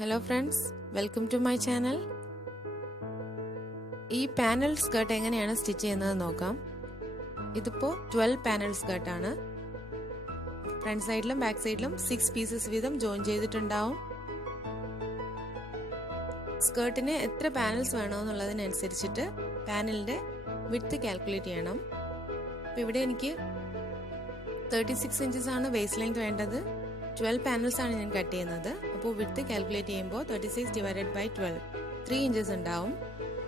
Hello friends, welcome to my channel. ഈ panel skirt എങ്ങനെയാണ് stitch ചെയ്യുന്നത് നോക്കാം. ഇതിപ്പോൾ 12 പാനൽ സ്കർട്ട് ആണ്. ഫ്രണ്ട് സൈഡിലും ബാക്ക് സൈഡിലും 6 പീസസ് വീതം ജോയിൻ ചെയ്തിട്ടുണ്ടാവും. സ്കർട്ടിന് എത്ര പാനൽസ് വേണമെന്നുള്ളതിനനുസരിച്ചിട്ട് പാനലിന്റെ വിഡ്ത്ത് കാൽക്കുലേറ്റ് ചെയ്യണം. അപ്പോൾ ഇവിടെ എനിക്ക് 36 ഇഞ്ചസ് ആണ് വേസ്റ്റ് ലെങ്ത് വേണ്ടത്. 12 പാനൽസ് ആണ് ഞാൻ കട്ട് ചെയ്യുന്നത്. അപ്പോൾ വിഡ്ത്ത് കാൽക്കുലേറ്റ് ചെയ്യുമ്പോൾ 36 ഡിവൈഡഡ് ബൈ 12 3 ഇഞ്ചസ് ഉണ്ടാവും.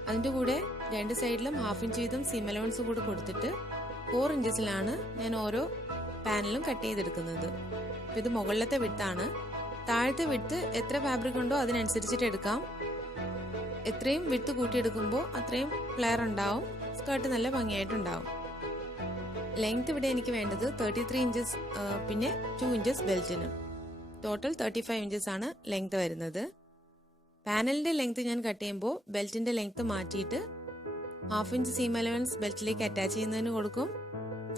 അതിൻ്റെ കൂടെ രണ്ട് സൈഡിലും ഹാഫ് ഇഞ്ച് വീതം സീം അലവൻസ് കൂടെ കൊടുത്തിട്ട് 4 ഇഞ്ചസിലാണ് ഞാൻ ഓരോ പാനലും കട്ട് ചെയ്തെടുക്കുന്നത്. അപ്പോൾ ഇത് മുകളിലത്തെ വിഡ്ത്താണ്. താഴത്തെ വിഡ്ത്ത് എത്ര ഫാബ്രിക് ഉണ്ടോ അതിനനുസരിച്ചിട്ട് എടുക്കാം. എത്രയും വിഡ്ത്ത് കൂട്ടിയെടുക്കുമ്പോൾ അത്രയും ഫ്ലെയർ ഉണ്ടാവും, സ്കർട്ട് നല്ല ഭംഗിയായിട്ടുണ്ടാവും. ലെങ്ത് ഇവിടെ എനിക്ക് വേണ്ടത് 33 ഇഞ്ചസ്, പിന്നെ 2 ഇഞ്ചസ് ബെൽറ്റിന്. ടോട്ടൽ 35 ഇഞ്ചസ് ആണ് ലെങ്ത് വരുന്നത്. പാനലിന്റെ ലെങ്ത് ഞാൻ കട്ട് ചെയ്യുമ്പോൾ ബെൽറ്റിന്റെ ലെങ്ത് മാറ്റിയിട്ട് ഹാഫ് ഇഞ്ച് സീം അലവൻസ് ബെൽറ്റിലേക്ക് അറ്റാച്ച് ചെയ്യുന്നതിന് കൊടുക്കും.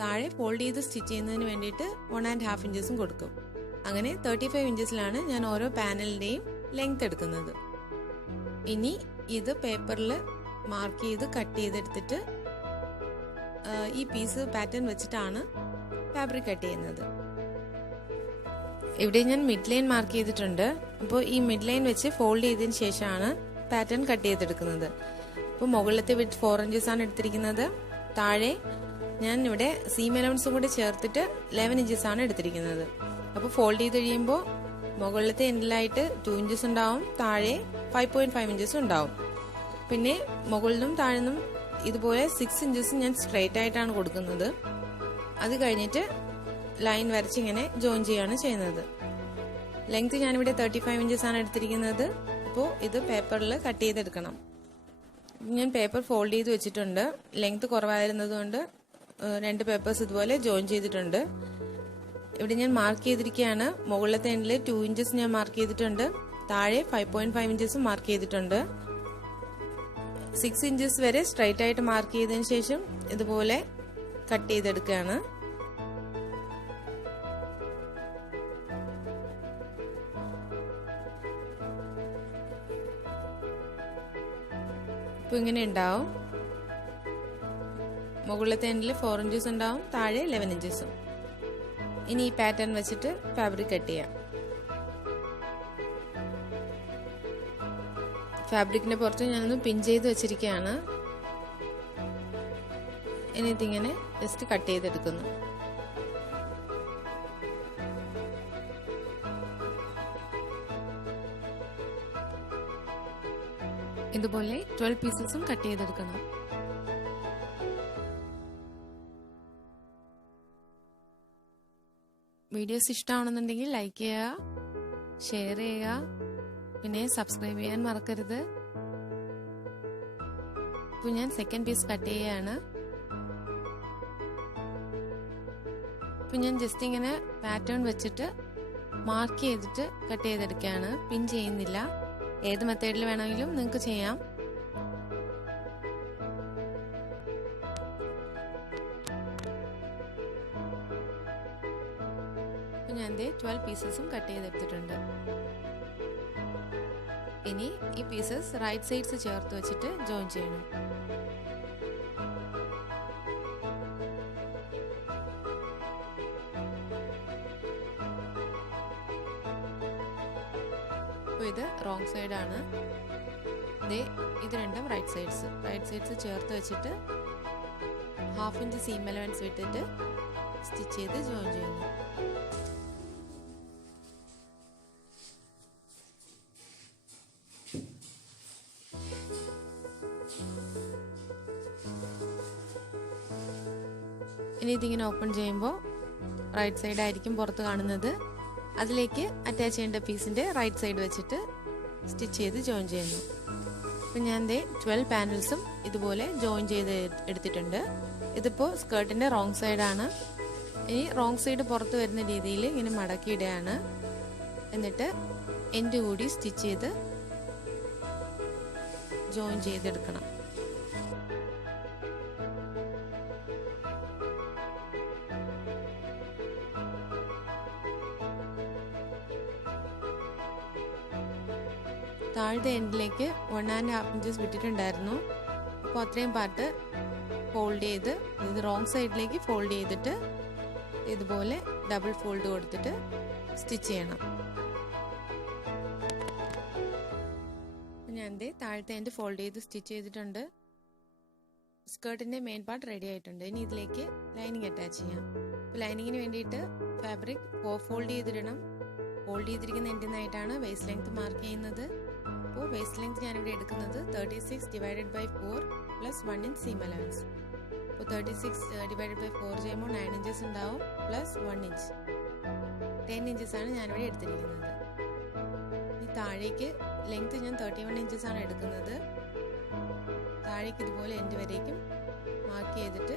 താഴെ ഫോൾഡ് ചെയ്ത് സ്റ്റിച്ച് ചെയ്യുന്നതിന് വേണ്ടിയിട്ട് 1.5 ഇഞ്ചസും കൊടുക്കും. അങ്ങനെ 35 ഇഞ്ചസിലാണ് ഞാൻ ഓരോ പാനലിന്റെയും ലെങ്ത് എടുക്കുന്നത്. ഇനി ഇത് പേപ്പറിൽ മാർക്ക് ചെയ്ത് കട്ട് ചെയ്തെടുത്തിട്ട് ഈ പീസ് പാറ്റേൺ വെച്ചിട്ടാണ് ഫാബ്രിക് കട്ട് ചെയ്യുന്നത്. ഇവിടെ ഞാൻ മിഡ് ലൈൻ മാർക്ക് ചെയ്തിട്ടുണ്ട്. അപ്പോൾ ഈ മിഡ് ലൈൻ വെച്ച് ഫോൾഡ് ചെയ്തതിന് ശേഷമാണ് പാറ്റേൺ കട്ട് ചെയ്തെടുക്കുന്നത്. അപ്പോൾ മുകളിലത്തെ വിഡ്ത്ത് 4 ഇഞ്ചസ് ആണ് എടുത്തിരിക്കുന്നത്. താഴെ ഞാൻ ഇവിടെ സീം അലവൻസും കൂടി ചേർത്തിട്ട് 11 ഇഞ്ചസ് ആണ് എടുത്തിരിക്കുന്നത്. അപ്പോൾ ഫോൾഡ് ചെയ്ത് കഴിയുമ്പോൾ മുകളിലത്തെ എൻഡിലായിട്ട് 2 ഇഞ്ചസ് ഉണ്ടാവും, താഴെ 5.5 ഇഞ്ചസ് ഉണ്ടാവും. പിന്നെ മുകളിലും താഴെന്നും ഇതുപോലെ 6 ഇഞ്ചസ് ഞാൻ സ്ട്രെയിറ്റ് ആയിട്ടാണ് കൊടുക്കുന്നത്. അത് കഴിഞ്ഞിട്ട് ലൈൻ വരച്ചിങ്ങനെ ജോയിൻ ചെയ്യാണ് ചെയ്യുന്നത്. ലെങ്ത് ഞാനിവിടെ 35 ഇഞ്ചസ് ആണ് എടുത്തിരിക്കുന്നത്. അപ്പോൾ ഇത് പേപ്പറിൽ കട്ട് ചെയ്തെടുക്കണം. ഞാൻ പേപ്പർ ഫോൾഡ് ചെയ്ത് വെച്ചിട്ടുണ്ട്. ലെങ്ത് കുറവായിരുന്നത് കൊണ്ട് 2 പേപ്പേഴ്സ് ഇതുപോലെ ജോയിൻ ചെയ്തിട്ടുണ്ട്. ഇവിടെ ഞാൻ മാർക്ക് ചെയ്തിരിക്കുകയാണ്. മുകളിലത്തെ എൻഡിൽ 2 ഇഞ്ചസ് ഞാൻ മാർക്ക് ചെയ്തിട്ടുണ്ട്, താഴെ 5.5 ഇഞ്ചസ് മാർക്ക് ചെയ്തിട്ടുണ്ട്. 6 ഇഞ്ചസ് വരെ സ്ട്രൈറ്റ് ആയിട്ട് മാർക്ക് ചെയ്തതിന് ശേഷം ഇതുപോലെ കട്ട് ചെയ്തെടുക്കുകയാണ്. ഇപ്പൊ ഇങ്ങനെ ഉണ്ടാവും. മുകളിലത്തെ എൻഡിൽ 4 ഇഞ്ചസ് ഉണ്ടാവും, താഴെ 11 ഇഞ്ചസും. ഇനി ഈ പാറ്റേൺ വെച്ചിട്ട് ഫാബ്രിക് കട്ട് ചെയ്യാം. ഫാബ്രിക്കിന്റെ പുറത്ത് ഞാനൊന്ന് പിൻ ചെയ്ത് വെച്ചിരിക്കുകയാണ്. ഇനി ഇതിങ്ങനെ ജസ്റ്റ് കട്ട് ചെയ്തെടുക്കുന്നു. ഇതുപോലെ 12 പീസസും കട്ട് ചെയ്തെടുക്കണം. വീഡിയോസ് ഇഷ്ടമാണെന്നുണ്ടെങ്കിൽ ലൈക്ക് ചെയ്യുക, ഷെയർ ചെയ്യുക, പിന്നെ സബ്സ്ക്രൈബ് ചെയ്യാൻ മറക്കരുത്. ഇപ്പോൾ ഞാൻ സെക്കൻഡ് പീസ് കട്ട് ചെയ്യുകയാണ്. ഇപ്പോൾ ഞാൻ ജസ്റ്റ് ഇങ്ങനെ പാറ്റേൺ വെച്ചിട്ട് മാർക്ക് ചെയ്തിട്ട് കട്ട് ചെയ്തെടുക്കുകയാണ്. പിൻ ചെയ്യുന്നില്ല. ഏത് മെത്തേഡിൽ വേണമെങ്കിലും നിങ്ങൾക്ക് ചെയ്യാം. ഇപ്പോൾ ഞാൻ 12 പീസസും കട്ട് ചെയ്തെടുത്തിട്ടുണ്ട്. ഇനി ഈ പീസസ് റൈറ്റ് സൈഡ്സ് ചേർത്ത് വെച്ചിട്ട് ജോയിൻ ചെയ്യണം. അപ്പോൾ ഇത് റോങ് സൈഡ് ആണ്. ഇത് രണ്ടും റൈറ്റ് സൈഡ്സ് ചേർത്ത് വെച്ചിട്ട് ഹാഫ് ഇഞ്ച് സീം അലവൻസ് വിട്ടിട്ട് സ്റ്റിച്ച് ചെയ്ത് ജോയിൻ ചെയ്യുന്നു. ഇനി ഇതിങ്ങനെ ഓപ്പൺ ചെയ്യുമ്പോൾ റൈറ്റ് സൈഡ് ആയിരിക്കും പുറത്ത് കാണുന്നത്. അതിലേക്ക് അറ്റാച്ച് ചെയ്യേണ്ട പീസിന്റെ റൈറ്റ് സൈഡ് വെച്ചിട്ട് സ്റ്റിച്ച് ചെയ്ത് ജോയിൻ ചെയ്യുന്നു. അപ്പം ഞാൻ 12 പാനൽസും ഇതുപോലെ ജോയിൻ ചെയ്ത് എടുത്തിട്ടുണ്ട്. ഇതിപ്പോൾ സ്കേർട്ടിന്റെ റോങ് സൈഡാണ്. ഇനി റോങ് സൈഡ് പുറത്ത് വരുന്ന രീതിയിൽ ഇങ്ങനെ മടക്കിയിടുകയാണ്. എന്നിട്ട് എൻഡ് കൂടി സ്റ്റിച്ച് ചെയ്ത് ജോയിൻ ചെയ്തെടുക്കണം. താഴത്തെ എൻഡിലേക്ക് 1.5 ഇഞ്ചസ് വിട്ടിട്ടുണ്ടായിരുന്നു. അപ്പോൾ അത്രയും പാർട്ട് ഫോൾഡ് ചെയ്ത് ഇത് റോങ് സൈഡിലേക്ക് ഫോൾഡ് ചെയ്തിട്ട് ഇതുപോലെ ഡബിൾ ഫോൾഡ് കൊടുത്തിട്ട് സ്റ്റിച്ച് ചെയ്യണം. ഞാൻ താഴത്തെ എൻഡ് ഫോൾഡ് ചെയ്ത് സ്റ്റിച്ച് ചെയ്തിട്ടുണ്ട്. സ്കേർട്ടിൻ്റെ മെയിൻ പാർട്ട് റെഡി ആയിട്ടുണ്ട്. ഇനി ഇതിലേക്ക് ലൈനിങ് അറ്റാച്ച് ചെയ്യാം. അപ്പോൾ ലൈനിങ്ങിന് വേണ്ടിയിട്ട് ഫാബ്രിക് ഫോൾഡ് ചെയ്തിടണം. ഫോൾഡ് ചെയ്തിരിക്കുന്ന എൻഡിൽ നിന്നായിട്ടാണ് വേസ്റ്റ് ലെങ്ത് മാർക്ക് ചെയ്യുന്നത്. അപ്പോൾ വേസ്റ്റ് ലെങ്ത് ഞാനിവിടെ എടുക്കുന്നത് 36 divided by 4 plus 1 inch seam allowance. അപ്പോൾ 36 ഡിവൈഡഡ് ബൈ 4 ചെയ്യുമ്പോൾ 9 ഇഞ്ചസ് ഉണ്ടാവും പ്ലസ് 1 ഇഞ്ച് 10 ഇഞ്ചസ് ആണ് ഞാനിവിടെ എടുത്തിരിക്കുന്നത്. ഈ താഴേക്ക് ലെങ്ത് ഞാൻ 31 ഇഞ്ചസ് ആണ് എടുക്കുന്നത്. താഴേക്ക് ഇതുപോലെ എൻഡ് വരേക്കും മാർക്ക് ചെയ്തിട്ട്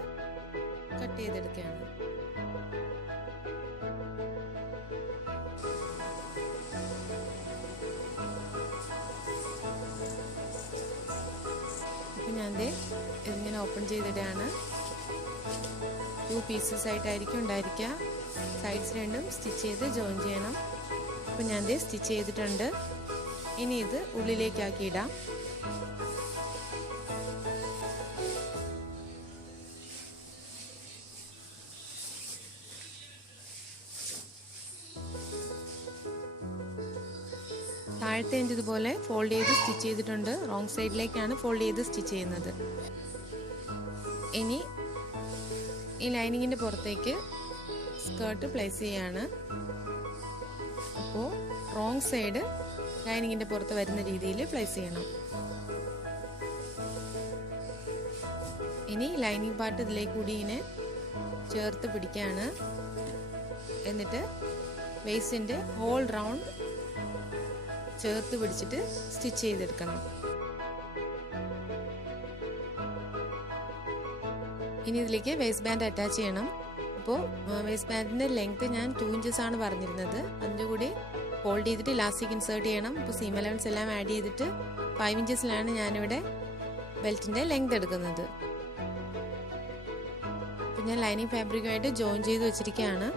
കട്ട് ചെയ്തെടുക്കുകയാണ്. അപ്പം ഞാൻ ഇതിങ്ങനെ ഓപ്പൺ ചെയ്തിട്ടാണ് 2 പീസസ് ആയിട്ടായിരിക്കും ഉണ്ടായിരിക്കുക. സൈഡ്സ് രണ്ടും സ്റ്റിച്ച് ചെയ്ത് ജോയിൻ ചെയ്യണം. അപ്പം ഞാൻ സ്റ്റിച്ച് ചെയ്തിട്ടുണ്ട്. ഇനി ഇത് ഉള്ളിലേക്കാക്കി ഇടാം. താഴത്തെ എൻഡ് ഇതുപോലെ ഫോൾഡ് ചെയ്ത് സ്റ്റിച്ച് ചെയ്തിട്ടുണ്ട്. റോങ് സൈഡിലേക്കാണ് ഫോൾഡ് ചെയ്ത് സ്റ്റിച്ച് ചെയ്യുന്നത്. ഇനി ഈ ലൈനിങ്ങിൻ്റെ പുറത്തേക്ക് സ്കേർട്ട് പ്ലേസ് ചെയ്യാണ്. അപ്പോൾ റോങ് സൈഡ് ലൈനിങ്ങിൻ്റെ പുറത്ത് വരുന്ന രീതിയിൽ പ്ലേസ് ചെയ്യണം. ഇനി ലൈനിങ് പാർട്ട് ഇതിലേക്ക് കൂടി ഇങ്ങനെ ചേർത്ത് പിടിക്കുകയാണ്. എന്നിട്ട് വേസ്റ്റിൻ്റെ ഹോൾ റൗണ്ട് ചേർത്ത് പിടിച്ചിട്ട് സ്റ്റിച്ച് ചെയ്തെടുക്കണം. ഇനി ഇതിലേക്ക് വേസ്റ്റ് ബാൻഡ് അറ്റാച്ച് ചെയ്യണം. അപ്പോൾ വേസ്റ്റ് ബാൻഡിൻ്റെ ലെങ്ത് ഞാൻ 2 ഇഞ്ചസ് ആണ് പറഞ്ഞിരുന്നത്. അതിൻ്റെ കൂടി ഫോൾഡ് ചെയ്തിട്ട് ഇലാസ്റ്റിക് ഇൻസേർട്ട് ചെയ്യണം. അപ്പോൾ സീം അലവൻസ് എല്ലാം ആഡ് ചെയ്തിട്ട് 5 ഇഞ്ചസിലാണ് ഞാനിവിടെ ബെൽറ്റിൻ്റെ ലെങ്ത് എടുക്കുന്നത്. അപ്പോൾ ഞാൻ ലൈനിങ് ഫാബ്രിക്കുമായിട്ട് ജോയിൻ ചെയ്ത് വെച്ചിരിക്കുകയാണ്.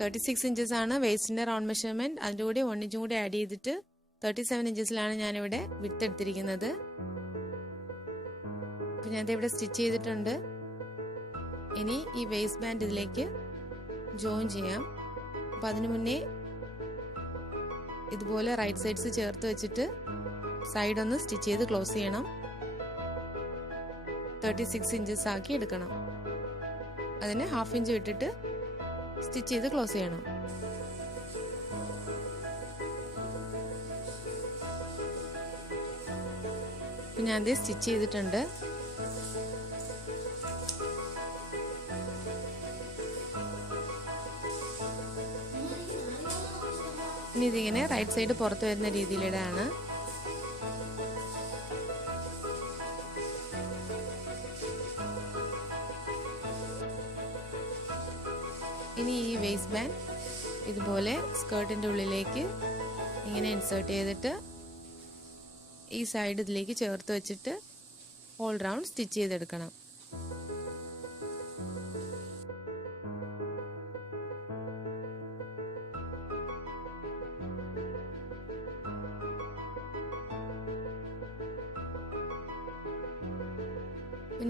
36 ഇഞ്ചസ് ആണ് വേസ്റ്റിൻ്റെ റൗണ്ട് മെഷർമെൻറ്റ്. അതിൻ്റെ കൂടി 1 ഇഞ്ചും കൂടി ആഡ് ചെയ്തിട്ട് 37 ഇഞ്ചസിലാണ് ഞാനിവിടെ വിഡ്ത്ത് എടുത്തിരിക്കുന്നത്. അപ്പോൾ ഞാൻ ഇവിടെ സ്റ്റിച്ച് ചെയ്തിട്ടുണ്ട്. ഇനി ഈ വേസ്റ്റ് ബാൻഡ് ഇതിലേക്ക് ജോയിൻ ചെയ്യാം. അപ്പോൾ അതിനു മുന്നേ ഇതുപോലെ റൈറ്റ് സൈഡ്സ് ചേർത്ത് വെച്ചിട്ട് സൈഡ് ഒന്ന് സ്റ്റിച്ച് ചെയ്ത് ക്ലോസ് ചെയ്യണം. 36 ഇഞ്ചസ് ആക്കി എടുക്കണം. അതിന് 1/2 ഇഞ്ച് വിട്ടിട്ട് സ്റ്റിച്ച് ചെയ്ത് ക്ലോസ് ചെയ്യണം. ഇപ്പം ഞാൻ സ്റ്റിച്ച് ചെയ്തിട്ടുണ്ട്. ഇനി ഇതിങ്ങനെ റൈറ്റ് സൈഡ് പുറത്ത് വരുന്ന രീതിയിലിടാണ്. ഇനി ഈ വേസ്റ്റ് ബാൻഡ് ഇതുപോലെ സ്കേർട്ടിൻ്റെ ഉള്ളിലേക്ക് ഇങ്ങനെ ഇൻസേർട്ട് ചെയ്തിട്ട് ഈ സൈഡ് ഇതിലേക്ക് ചേർത്ത് വെച്ചിട്ട് ഓൾ റൗണ്ട് സ്റ്റിച്ച് ചെയ്തെടുക്കണം.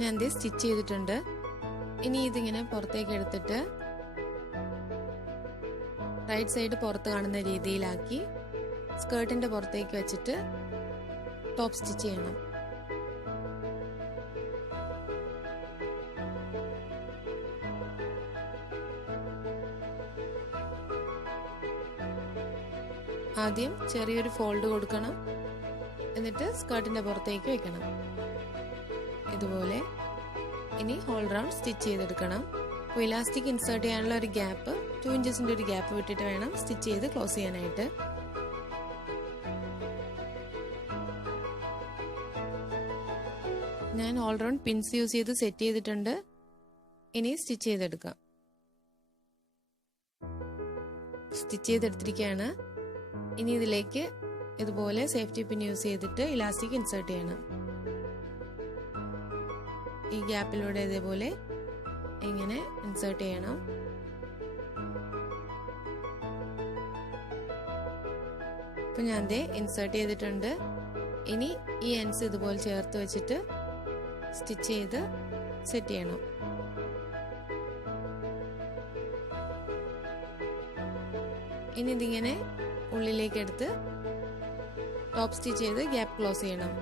ഞാൻ സ്റ്റിച്ച് ചെയ്തിട്ടുണ്ട്. ഇനി ഇതിങ്ങനെ പുറത്തേക്ക് എടുത്തിട്ട് റൈറ്റ് സൈഡ് പുറത്ത് കാണുന്ന രീതിയിലാക്കി സ്കേർട്ടിൻ്റെ പുറത്തേക്ക് വെച്ചിട്ട് ടോപ്പ് സ്റ്റിച്ച് ചെയ്യണം. ആദ്യം ചെറിയൊരു ഫോൾഡ് കൊടുക്കണം. എന്നിട്ട് സ്കേർട്ടിൻ്റെ പുറത്തേക്ക് വെക്കണം ഇതുപോലെ. ഇനി ഹോൾ റൗണ്ട് സ്റ്റിച്ച് ചെയ്തെടുക്കണം. അപ്പോൾ ഇലാസ്റ്റിക് ഇൻസേർട്ട് ചെയ്യാനുള്ള ഒരു ഗ്യാപ്പ് 2 ഇഞ്ചസിൻ്റെ ഒരു ഗ്യാപ്പ് വിട്ടിട്ട് വേണം സ്റ്റിച്ച് ചെയ്ത് ക്ലോസ് ചെയ്യാനായിട്ട്. ഞാൻ ഓൾ റൗണ്ട് പിൻസ് യൂസ് ചെയ്ത് സെറ്റ് ചെയ്തിട്ടുണ്ട്. ഇനി സ്റ്റിച്ച് ചെയ്തെടുക്കാം. സ്റ്റിച്ച് ചെയ്തെടുത്തിരിക്കുകയാണ്. ഇനി ഇതിലേക്ക് ഇതുപോലെ സേഫ്റ്റി പിൻ യൂസ് ചെയ്തിട്ട് ഇലാസ്റ്റിക് ഇൻസേർട്ട് ചെയ്യണം. ഈ ഗ്യാപ്പിലൂടെ ഇതേപോലെ ഇങ്ങനെ ഇൻസേർട്ട് ചെയ്യണം. അപ്പോൾ ഞാൻ ദേ ഇൻസേർട്ട് ചെയ്തിട്ടുണ്ട്. ഇനി ഈ എൻഡ്സ് ഇതുപോലെ ചേർത്ത് വെച്ചിട്ട് സ്റ്റിച്ച് ചെയ്ത് സെറ്റ് ചെയ്യണം. ഇനി ഇതിങ്ങനെ ഉള്ളിലേക്ക് എടുത്ത് ടോപ്പ് സ്റ്റിച്ച് ചെയ്ത് ഗ്യാപ്പ് ക്ലോസ് ചെയ്യണം.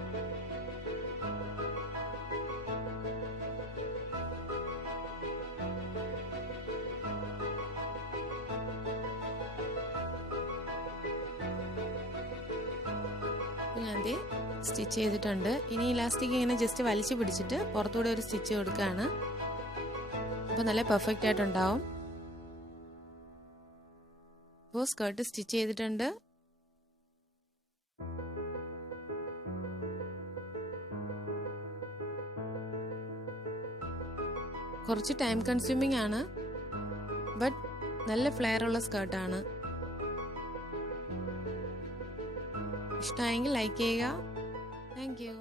ഞാൻ സ്റ്റിച്ച് ചെയ്തിട്ടുണ്ട്. ഇനി ഇലാസ്റ്റിക് ഇങ്ങനെ ജസ്റ്റ് വലിച്ചു പിടിച്ചിട്ട് പുറത്തൂടെ ഒരു സ്റ്റിച്ച് കൊടുക്കുകയാണ്. അപ്പോൾ നല്ല പെർഫെക്റ്റ് ആയിട്ടുണ്ടാവും. ഇപ്പോൾ സ്കേർട്ട് സ്റ്റിച്ച് ചെയ്തിട്ടുണ്ട്. കുറച്ച് ടൈം കൺസ്യൂമിംഗ് ആണ്, ബട്ട് നല്ല ഫ്ലെയർ ഉള്ള സ്കേർട്ടാണ്. ഇഷ്ടമായെങ്കിൽ ലൈക്ക് ചെയ്യുക. Thank you.